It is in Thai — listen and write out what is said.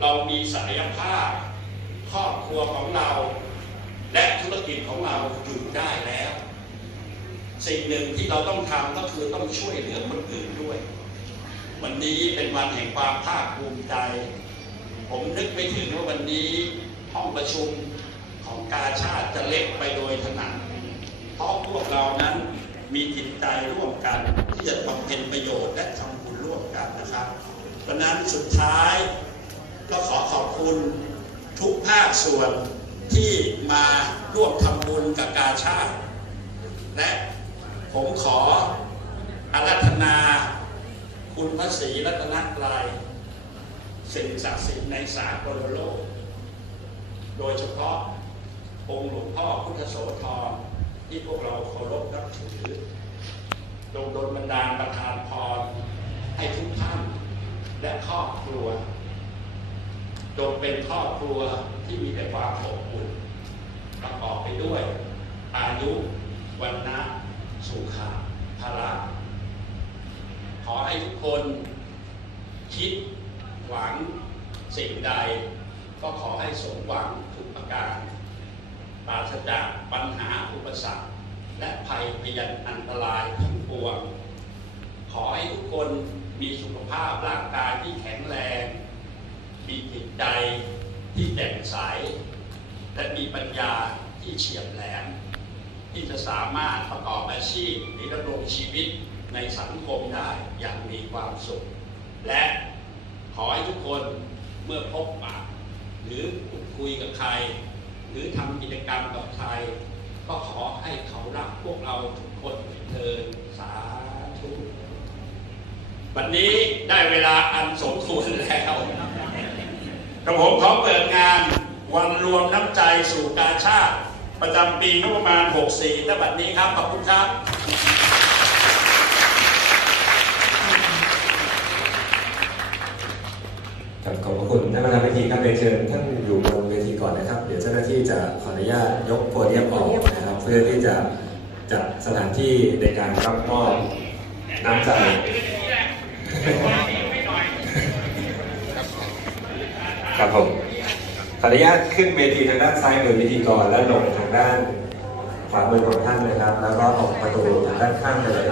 เรามีศักยภาพครอบครัวของเรา และธุรกิจของเราอยู่ได้แล้ว สิ่งหนึ่งที่เราต้องทำก็คือต้องช่วยเหลือคนอื่นด้วย วันนี้เป็นวันแห่งความภาคภูมิใจ ผมนึกไม่ถึงว่าวันนี้ห้องประชุมของกาชาติจะเล็กไปโดยถนัดเพราะพวกเรานั้นมีจิตใจร่วมกันที่จะบำเพ็ญประโยชน์และทำบุญร่วมกันนะครับเพราะฉะนั้นสุดท้าย ก็ขอขอบคุณทุกภาคส่วนที่มาร่วมทำบุญกับกาชาติ และผมขออารัธนาคุณพระศรีรัตนตรัยสิ่งศักดิ์สิทธิ์ในสากลโลก โดยเฉพาะองค์หลวงพ่อพุทธโสธรที่พวกเราเคารพนับถือจงดลบันดาลประทานพรให้ทุกท่านและครอบครัว จงเป็นครอบครัวที่มีแต่ความอบอุ่นประกอบไปด้วย อายุวันนะสุขะพละขอให้ทุกคนคิดหวังสิ่งใด ก็ขอให้สมหวังทุกประการปราศจากปัญหาอุปสรรค และภัยพยันอันตรายทั้งปวง ขอให้ทุกคนมีสุขภาพร่างกายที่แข็งแใจที่แจ่มใส และมีปัญญาที่เฉียบแหลม ที่จะสามารถประกอบอาชีพหรือดำรงชีวิตในสังคมได้อย่างมีความสุข และขอให้ทุกคนเมื่อพบปะหรือพูดคุยกับใคร หรือทำกิจกรรมกับใคร ก็ขอให้เขารักพวกเราทุกคนเทินสาธุวันนี้ได้เวลาอันสมควรแล้ว กระผมขอเปิดงานวันรวมน้ำใจสู่กาชาติ ประจำปีงบประมาณ 64ณบัดนี้ครับ ขอบคุณครับ ครับขอบพระคุณท่านประธานเวทีครับเรียนเชิญท่านอยู่บนเวทีก่อนนะครับ เดี๋ยวเจ้าหน้าที่จะขออนุญาตยกโพเดียมออกนะครับ เพื่อที่จะจัดสถานที่ในการรับมอบน้ำใจ ครับผมขออนุญาตขึ้นเวทีทางด้านซ้ายมือพิธีกรและลงทางด้านขวามือของท่านนะครับ แล้วก็ออกประตูทางด้านข้างไปเลย